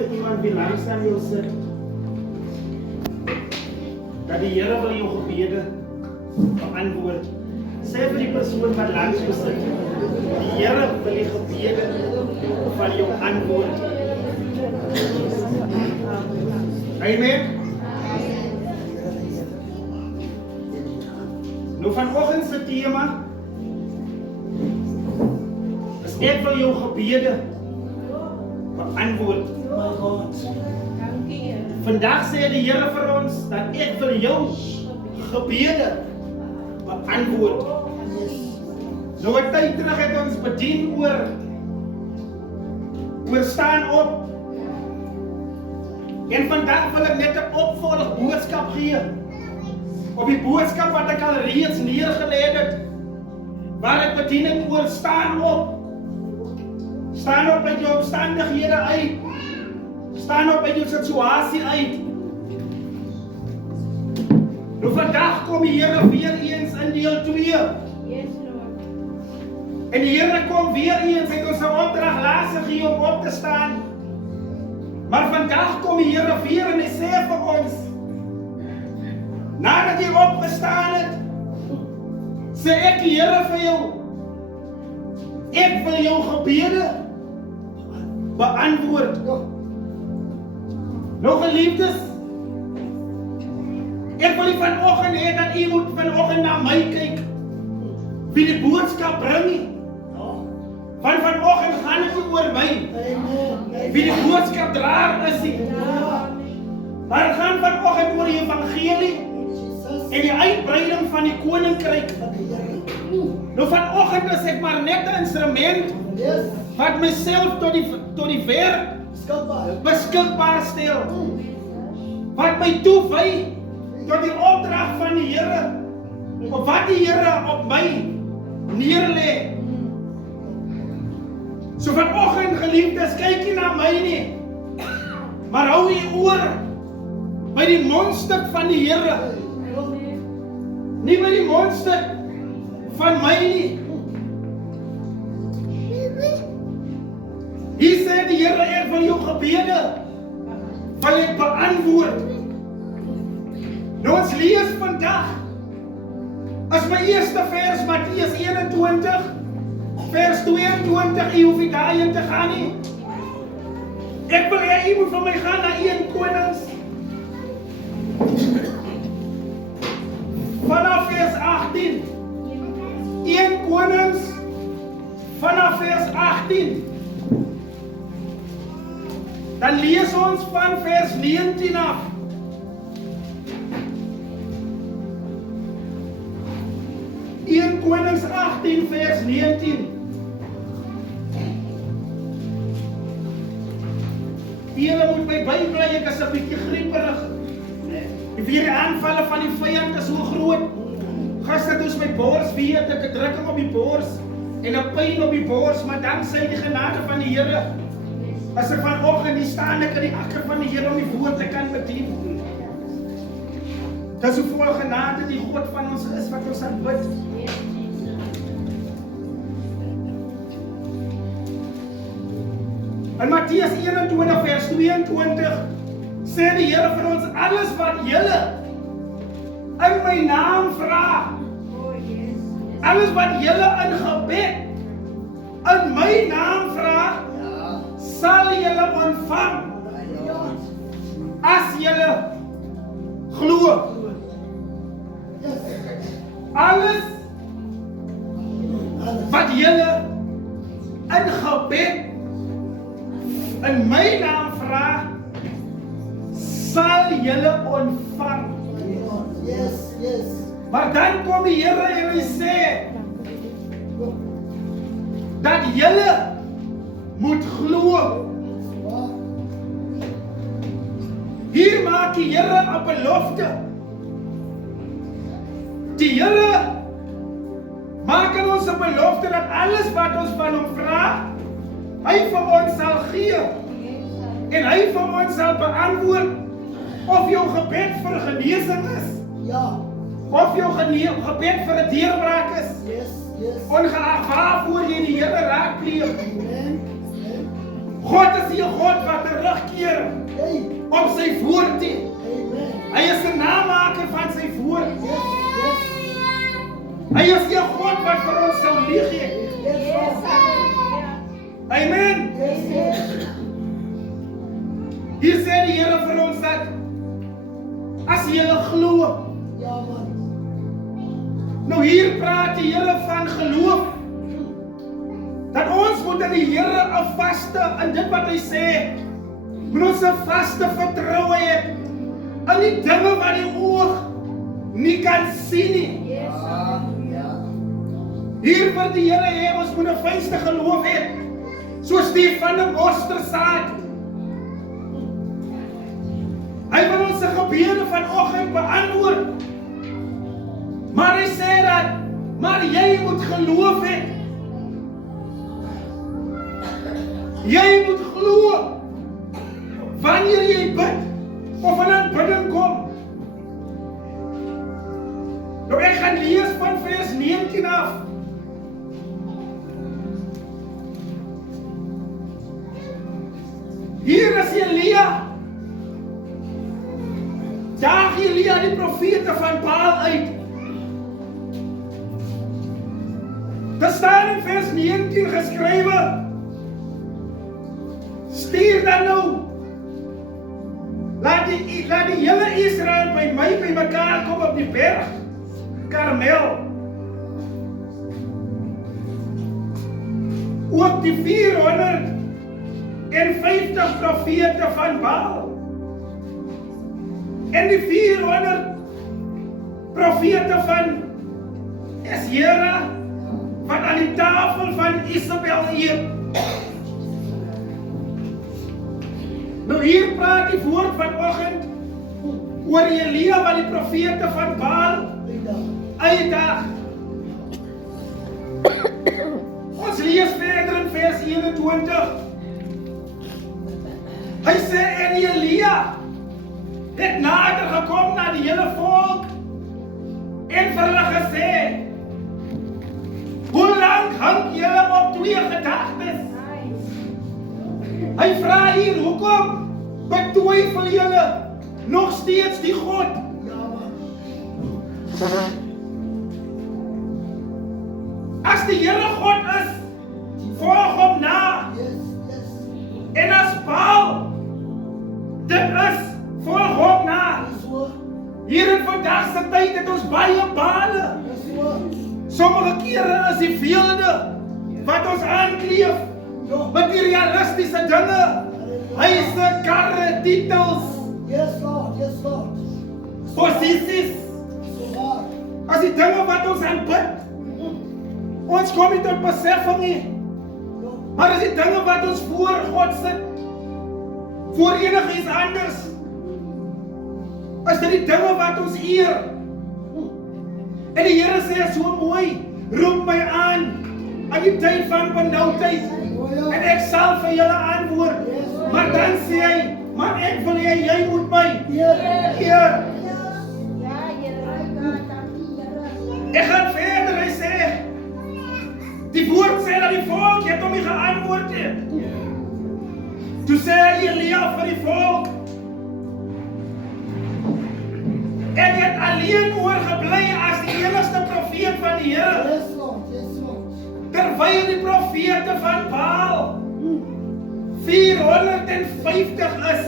vir iemand wie langs aan jou sit, dat die Here wil jou gebede beantwoord. Sê vir die persoon wat langs jou sit, die Here wil die gebede van jou antwoord. Amen. Nou vanoggend se tema is ek wil jou gebede beantwoord. Vandag sê die Here vir ons dat ek wil jou gebede beantwoord. Nou 'n tyd terug het ons bedien oor staan op. En vandag wil ek net 'n opvolg boodskap gee op die boodskap wat ek al reeds neergelê het, waar ek bediening oor staan op. Staan op uit jou omstandighede uit. Staan op uit jou situasie uit. Nou vandag kom die Here weer eens in deel 2. Yes, Lord. En die Here kom weer eens, het ons 'n opdrag laas gegee om op te staan. Maar vandag kom die Here weer en hy sê vir ons, nadat jy opgestaan het, sê ek die Here vir jou, ek wil jou gebede beantwoord. Nou geliefdes, ek wil vanoggend hê dat u moet vanoggend na my kyk, wie die boodskap bring nie. Want vanoggend gaan dit nie oor my, wie die boodskapdraer is nie. Maar het gaan vanoggend oor die evangelie en die uitbreiding van die koninkryk. Nou vanoggend is ek maar net 'n instrument wat myself tot die werk beskikbaar stel. Wat my toewy tot die opdrag van die Here, of wat die Here op my neerlê. So vanoggend geliefdes, kyk nie na my nie, maar hou u oor by die mondstuk van die Here. Nie by die mondstuk van my nie. Hier sê die Here, ek wil jou gebede wil ek beantwoord. Nou ons lees vandag as my eerste vers Matteus 21 vers 22, u hoef nie daarheen te gaan nie. Ek wil hê u moet van my gaan na 1 Konings vanaf vers 18. 1 Konings vanaf vers 18. Dan lees ons van vers 19 af. Konings 18 vers 19. Julle moet my bybly, ek is 'n bietjie grieperig. Die weer aanvalle van die vyand is so groot. Gister toe my bors weet ek 'n drukking op die bors en 'n pyn op die bors, maar danksy die genade van die Here, as ek vanoggend hier staan ek in die akker van die Here om die woord te kan bedien. Dis hoe vol genade die God van ons is wat ons aanbid. In Matteus 21 vers 22 sê die Here vir ons, alles wat julle in my naam vra, alles wat julle in gebed in my naam vra, sal julle ontvang as julle glo. Alles wat julle in gebed in my naam vra, sal julle ontvang. Yes, yes. Maar dan kom die Here en hy sê dat julle moet glo. Hier maak die Here 'n belofte. Die Here maak aan ons 'n belofte dat alles wat ons van hom vra, hy vir ons sal gee. En hy vir ons sal beantwoord of jou gebed vir genesing is. Ja. Of jou gebed vir 'n deurbraak is. Yes, yes. Ongeag waarvoor jy die Here raadpleeg. Amen. God is die God wat terugkeer Hey. op sy woord toe. Amen. Hy is 'n namaker van sy woord. Yes. Yes. Hy is die God wat vir ons sou lieg hê. Yes, Lord. Amen. Yes. Hier sê die Here vir ons dat as jy glo, Ja, man. nou hier praat die Here van geloof. Dat ons moet in die Here 'n vaste in dit wat hy sê, moet ons 'n vaste vertroue hê in die dinge wat die oog nie kan sien nie. Ja. Hier vir die Here hê ons moet 'n vaste geloof hê, soos die van 'n mosterdsaad. Hy wil ons se gebede vanoggend beantwoord. Maar hy sê dat, maar jy moet geloof hê. Jy moet glo wanneer jy bid of in 'n bidding kom. Nou ek gaan lees van vers 19 af. Hier is Elia. Daag Elia die profete van Baal uit. Daar staan in vers 19 geskrywe: stuur dan nou, laat die hele Israel by my bymekaar kom op die berg Karmel. Ook die 450 profete van Baal en die 400 profete van Esjera wat aan die tafel van Isabel eet. Nou hier praat die woord vanoggend oor Elia wat die profete van Baal uitdaag. Ons lees verder in vers 21. Hy sê en Elia het nader gekom na die hele volk en vir hulle gesê: hoe lang hang julle op twee gedagtes? Hy vra hier, hoekom betwyfel julle nog steeds die God? As die Here God is, volg hom na. En as Baal dit is, volg hom na. Hier in vandag se tyd het ons baie bale. Sommige kere is die veelde wat ons aankleef, materialistiese dinge, huise, karre, titels, posisies, as die dinge wat ons aanbid. Ons kom nie tot beseffing nie, maar as die dinge wat ons voor God sit, voor enigiets anders, is dit die dinge wat ons eer. En die Here sê so mooi, roep my aan die tyd van benoudheid, en ek sal vir julle antwoord. Maar dan sê hy, maar ek wil jy moet my eer. Ek gaan verder, hy sê, die woord sê dat die volk het hom nie geantwoord het. Toe sê Elia vir die volk, ek het alleen oorgebly as die enigste profeet van die Here. Terwyl die profete van Baal 450 is.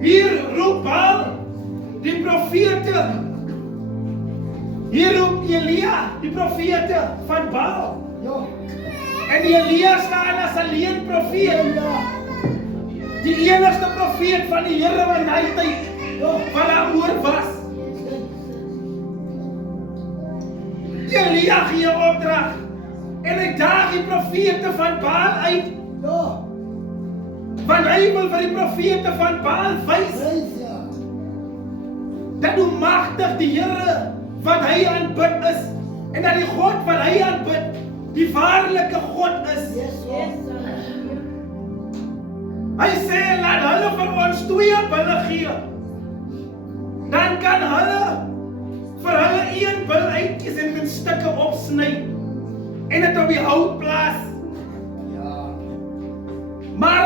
Hier roep Baal die profete. Hier roep Elia die profete van Baal. En Elia staan as alleen profeet. Die enigste profeet van die Here in hy tyd wat daar oor was. Elia gee opdrag en hy daag die profete van Baal uit. Want hy wil vir die profete van Baal wys dat hoe magtig die Here wat hy aanbid is, en dat die God wat hy aanbid die waarlike God is. Hy sê, laat hulle vir ons 2 bulle gee. Dan kan hulle vir hulle 1 bil uitkies en met stukke opsny en dit op die hout plaas. Maar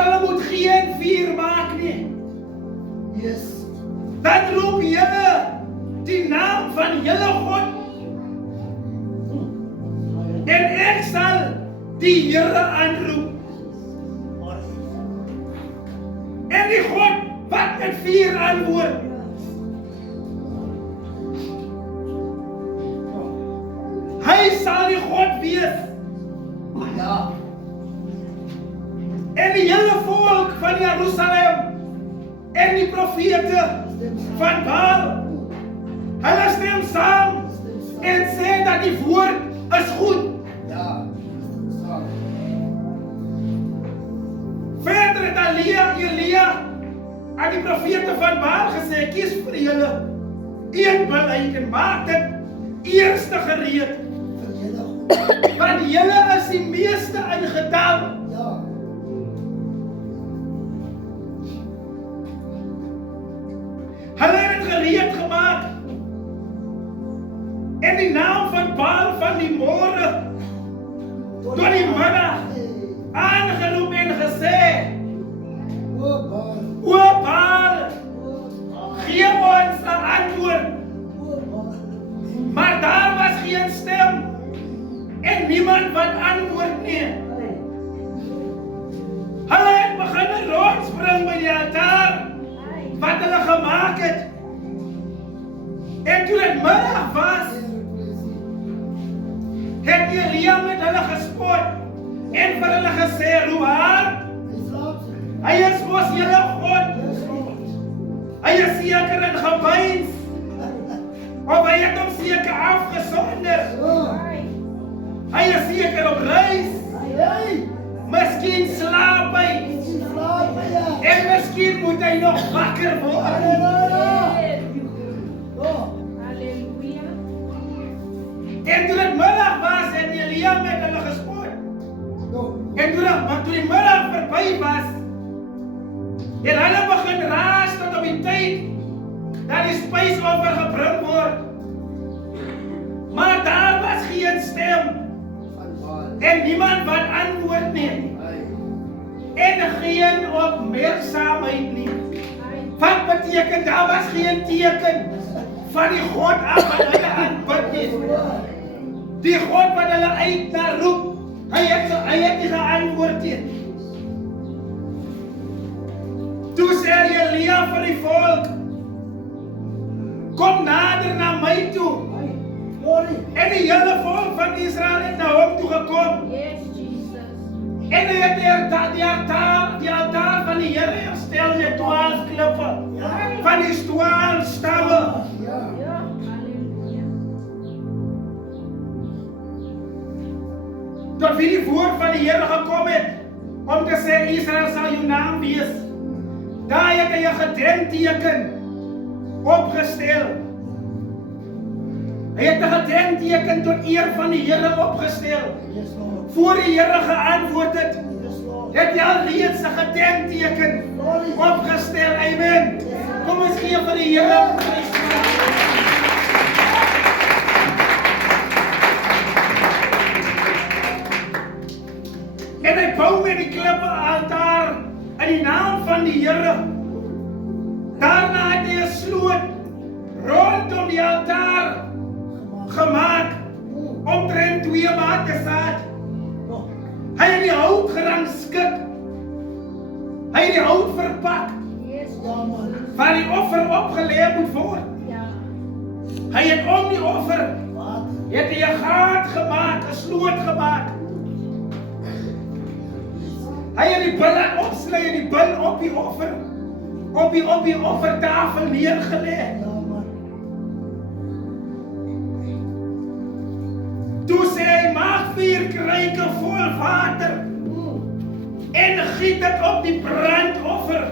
geen vuur maak nie, Yes. dan roep julle die naam van julle God, en ek sal die Here aanroep. En die God wat met vuur antwoord, hy sal die God wees. Ja. En die hele volk van Jerusalem en die profete van Baal, hulle stem saam en sê dat die woord is goed. Ja. Verder het Elia aan die profete van Baal gesê, kies vir julle een beleid en maak dit eerste gereed, want julle is die meeste in getal. Ja. Hulle het het gereed gemaak en die naam van Baal van die môre tot die middag aangeroep en gesê, o Baal, gee ons 'n antwoord. Maar daar was geen stem en niemand wat antwoord nie. Hulle het begin rondspring by die altaar wat hulle gemaak het. En toe dit middag was, het Elia met hulle gespot en vir hulle gesê, roep haar, hy is mos julle God. Hy is seker in gebyns, of hy het hom seker afgesonder. Hy is seker op reis, miskien slaap hy, en miskien moet hy nog wakker word. En toe dit middag was, het Elia met hulle gespot. En toe die middag verby was, en hulle begin raas tot op die tyd dat die spysoffer gebring word. Maar daar was geen stem en niemand wat antwoord nie. En geen opmerksaamheid nie. Wat beteken daar was geen teken van die God af wat hulle aanbid nie. Die God wat hulle uit na roep, hy het nie geantwoord nie. Toe sê Elia vir die volk, kom nader na my toe. En die hele volk van Israel het na hom toe gekom. En hy het die altaar van die Here herstel met 12 klippe van die 12 stamme. Tot wie die woord van die Here gekom het, om te sê, Israel sal jou naam wees. Daar het hy 'n gedenkteken opgestel. Hy het 'n gedenkteken tot eer van die Here opgestel. Voor die Here geantwoord het, het hy alreeds 'n gedenkteken opgestel. Amen. Kom ons gee vir die Here prys. En hy bou met die klippe altaar in die naam van die Here. Daarna het hy 'n sloot rondom die altaar gemaak, omtrent 2 mate saad. Hy het die hout gerangskik. Hy het die hout verpak, waar die offer opgelê moet word. Hy het om die offer, het hy 'n gaat gemaak, 'n sloot gemaak. Hy het die bil aan opsny en die bil op die offer, op die offertafel neergelê. Toe sê hy, maak 4 kruike vol water en giet dit op die brandoffer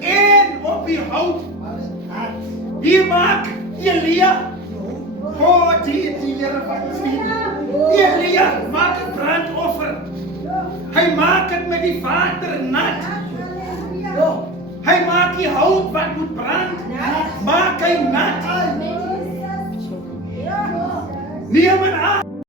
en op die hout. Hier maak Elia, die Here van ons lief. Elia maak 'n brandoffer. Hy maak dit met die water nat. Hy maak die hout wat moet brand, maak hy nat. Neem 'n